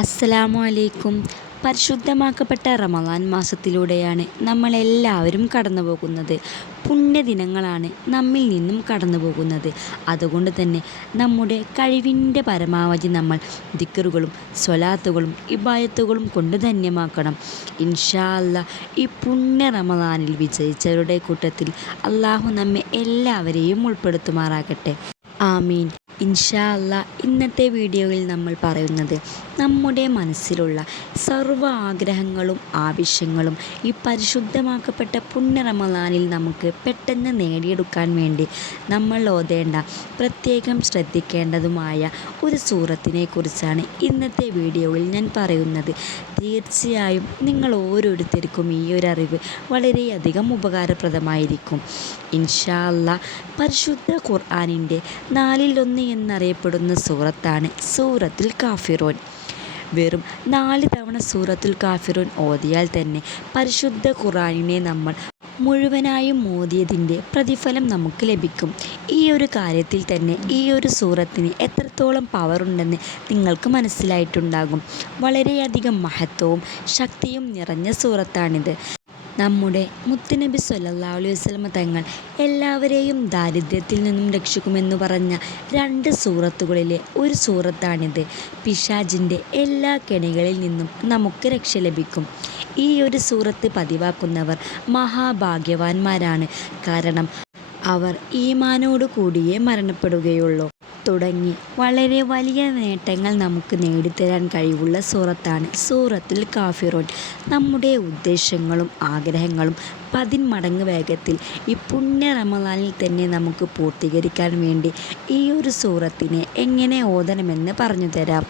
അസ്സലാമു അലൈക്കും പരിശുദ്ധമാക്കപ്പെട്ട റമദാൻ മാസത്തിലൂടെയാണ് നമ്മളെല്ലാവരും കടന്നു പോകുന്നത് പുണ്യദിനങ്ങളാണ് നമ്മിൽ നിന്നും കടന്നു പോകുന്നത് അതുകൊണ്ട് തന്നെ നമ്മുടെ കഴിവിന്റെ പരമാവധി നമ്മൾ ദിക്കറുകളും സ്വലാത്തുകളും ഇബായത്തുകളും കൊണ്ട് ധന്യമാക്കണം. ഇൻഷാ അല്ലാ ഈ പുണ്യ റമദാനിൽ വിജയിച്ചവരുടെ കൂട്ടത്തിൽ അള്ളാഹു നമ്മെ എല്ലാവരെയും ഉൾപ്പെടുത്തുമാറാകട്ടെ. ആമീൻ. ഇൻഷാ അല്ലാ ഇന്നത്തെ വീഡിയോയിൽ നമ്മൾ പറയുന്നത് നമ്മുടെ മനസ്സിലുള്ള സർവ ആഗ്രഹങ്ങളും ആവശ്യങ്ങളും ഈ പരിശുദ്ധമാക്കപ്പെട്ട പുണ്യറമലാനിൽ നമുക്ക് പെട്ടെന്ന് നേടിയെടുക്കാൻ വേണ്ടി നമ്മൾ ഓതേണ്ട പ്രത്യേകം ശ്രദ്ധിക്കേണ്ടതുമായ ഒരു സൂറത്തിനെ കുറിച്ചാണ് ഇന്നത്തെ വീഡിയോയിൽ ഞാൻ പറയുന്നത്. തീർച്ചയായും നിങ്ങൾ ഓരോരുത്തർക്കും ഈ ഒരു അറിവ് വളരെയധികം ഉപകാരപ്രദമായിരിക്കും. ഇൻഷാ അല്ലാ പരിശുദ്ധ ഖുർആാനിന്റെ നാലിലൊന്ന് എന്നറിയപ്പെടുന്ന സൂറത്താണ് സൂറത്തുൽ കാഫിറോൻ. വെറും നാല് തവണ സൂറത്തുൽ കാഫിറോൻ ഓതിയാൽ തന്നെ പരിശുദ്ധ ഖുറാനിനെ നമ്മൾ മുഴുവനായും ഓതിയതിന്റെ പ്രതിഫലം നമുക്ക് ലഭിക്കും. ഈ ഒരു കാര്യത്തിൽ തന്നെ ഈ ഒരു സൂറത്തിന് എത്രത്തോളം പവറുണ്ടെന്ന് നിങ്ങൾക്ക് മനസ്സിലായിട്ടുണ്ടാകും. വളരെയധികം മഹത്വവും ശക്തിയും നിറഞ്ഞ സൂറത്താണിത്. നമ്മുടെ മുത്തുനബി സല്ലല്ലാഹു അലൈഹി വസല്ലമ തങ്ങൾ എല്ലാവരെയും ദാരിദ്ര്യത്തിൽ നിന്നും രക്ഷിക്കുമെന്ന് പറഞ്ഞ രണ്ട് സൂറത്തുകളിലെ ഒരു സൂറത്താണിത്. പിശാചിന്റെ എല്ലാ കെണികളിൽ നിന്നും നമുക്ക് രക്ഷ ലഭിക്കും. ഈ ഒരു സൂറത്ത് പതിവാക്കുന്നവർ മഹാഭാഗ്യവാന്മാരാണ്. കാരണം അവർ ഈമാനോടു കൂടിയേ മരണപ്പെടുകയുള്ളൂ. തുടങ്ങി. വളരെ വലിയ നേട്ടങ്ങൾ നമുക്ക് നേടിത്തരാൻ കഴിവുള്ള സൂറത്താണ് സൂറത്തുൽ കാഫിറൂൻ. നമ്മുടെ ഉദ്ദേശങ്ങളും ആഗ്രഹങ്ങളും പതിന്മടങ്ങ് വേഗത്തിൽ ഈ പുണ്യ റമദാനിൽ തന്നെ നമുക്ക് പൂർത്തീകരിക്കാൻ വേണ്ടി ഈ ഒരു സൂറത്തിനെ എങ്ങനെ ഓതണമെന്ന് പറഞ്ഞു തരാം.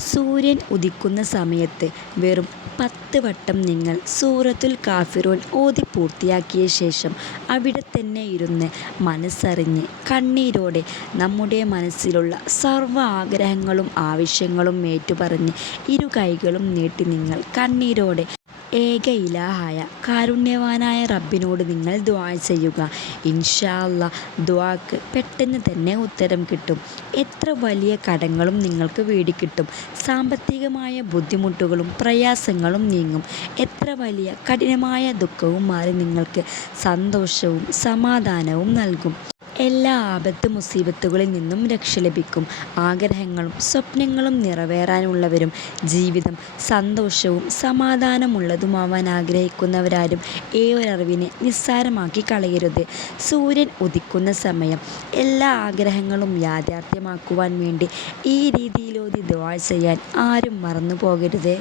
സൂര്യൻ ഉദിക്കുന്ന സമയത്ത് വെറും പത്ത് വട്ടം നിങ്ങൾ സൂറത്തുൽ കാഫിറൂൻ ഓതി പൂർത്തിയാക്കിയ ശേഷം അവിടെ തന്നെ ഇരുന്ന് മനസ്സറിഞ്ഞ് കണ്ണീരോടെ നമ്മുടെ മനസ്സിലുള്ള സർവ ആഗ്രഹങ്ങളും ആവശ്യങ്ങളും ഏറ്റുപറഞ്ഞ് ഇരു കൈകളും നീട്ടി നിങ്ങൾ കണ്ണീരോടെ ഏക ഇലാഹായ കാരുണ്യവാനായ റബ്ബിനോട് നിങ്ങൾ ദ്വാ ചെയ്യുക. ഇൻഷാല്ല ദ്വാക്ക് പെട്ടെന്ന് തന്നെ ഉത്തരം കിട്ടും. എത്ര വലിയ കടങ്ങളും നിങ്ങൾക്ക് വീടിക്കിട്ടും സാമ്പത്തികമായ ബുദ്ധിമുട്ടുകളും പ്രയാസങ്ങളും നീങ്ങും. എത്ര വലിയ കഠിനമായ ദുഃഖവും മാറി നിങ്ങൾക്ക് സന്തോഷവും സമാധാനവും നൽകും. എല്ലാ ആപത്ത് മുസീബത്തുകളിൽ നിന്നും രക്ഷ ലഭിക്കും. ആഗ്രഹങ്ങളും സ്വപ്നങ്ങളും നിറവേറാനുള്ളവരും ജീവിതം സന്തോഷവും സമാധാനമുള്ളതുമാവാൻ ആഗ്രഹിക്കുന്നവരാരും ഈ ഒരറിവിനെ നിസ്സാരമാക്കി കളയരുത്. സൂര്യൻ ഉദിക്കുന്ന സമയം എല്ലാ ആഗ്രഹങ്ങളും യാഥാർത്ഥ്യമാക്കുവാൻ വേണ്ടി ഈ രീതിയിലോതി ദുആ ചെയ്യാൻ ആരും മറന്നു പോകരുതേ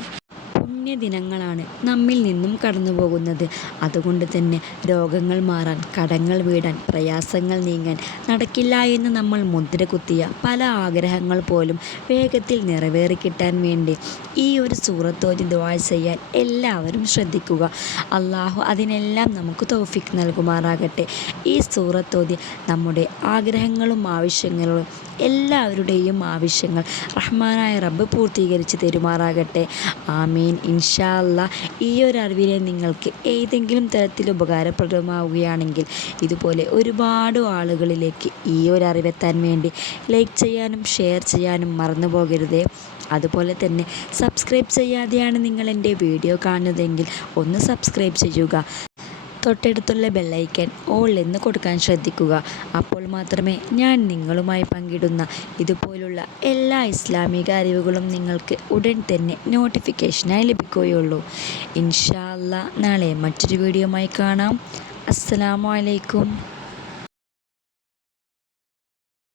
പുണ്യദിനങ്ങളാണ് നമ്മിൽ നിന്നും കടന്നുപോകുന്നത്. അതുകൊണ്ട് തന്നെ രോഗങ്ങൾ മാറാൻ കടങ്ങൾ വീടാൻ പ്രയാസങ്ങൾ നീങ്ങാൻ നടക്കില്ല എന്ന് നമ്മൾ മുദ്ര കുത്തിയ പല ആഗ്രഹങ്ങൾ പോലും വേഗത്തിൽ നിറവേറിക്കിട്ടാൻ വേണ്ടി ഈ ഒരു സൂറത്തോതി ദ്വാ ചെയ്യാൻ എല്ലാവരും ശ്രദ്ധിക്കുക. അള്ളാഹു അതിനെല്ലാം നമുക്ക് തോഫിക്ക് നൽകുമാറാകട്ടെ. ഈ സൂറത്തോതി നമ്മുടെ ആഗ്രഹങ്ങളും ആവശ്യങ്ങളും എല്ലാവരുടെയും ആവശ്യങ്ങൾ റഹ്മാനായ റബ്ബ് പൂർത്തീകരിച്ച് തരുമാറാകട്ടെ. ആമീൻ. ഇൻഷാ അല്ലാ ഈ ഒരു അറിവിനെ നിങ്ങൾക്ക് ഏതെങ്കിലും തരത്തിൽ ഉപകാരപ്രദമാവുകയാണെങ്കിൽ ഇതുപോലെ ഒരുപാട് ആളുകളിലേക്ക് ഈ ഒരു അറിവെത്താൻ വേണ്ടി ലൈക്ക് ചെയ്യാനും ഷെയർ ചെയ്യാനും മറന്നു പോകരുതേ. അതുപോലെ തന്നെ സബ്സ്ക്രൈബ് ചെയ്യാതെയാണ് നിങ്ങൾ എന്റെ വീഡിയോ കാണുന്നതെങ്കിൽ ഒന്ന് സബ്സ്ക്രൈബ് ചെയ്യുക. തൊട്ടടുത്തുള്ള ബെല്ലൈക്കൻ ഓൾ എന്ന് കൊടുക്കാൻ ശ്രദ്ധിക്കുക. അപ്പോൾ മാത്രമേ ഞാൻ നിങ്ങളുമായി പങ്കിടുന്ന ഇതുപോലുള്ള എല്ലാ ഇസ്ലാമിക അറിവുകളും നിങ്ങൾക്ക് ഉടൻ തന്നെ നോട്ടിഫിക്കേഷനായി ലഭിക്കുകയുള്ളൂ. ഇൻഷാല്ല നാളെ മറ്റൊരു വീഡിയോയുമായി കാണാം. അസ്സലാമു അലൈക്കും.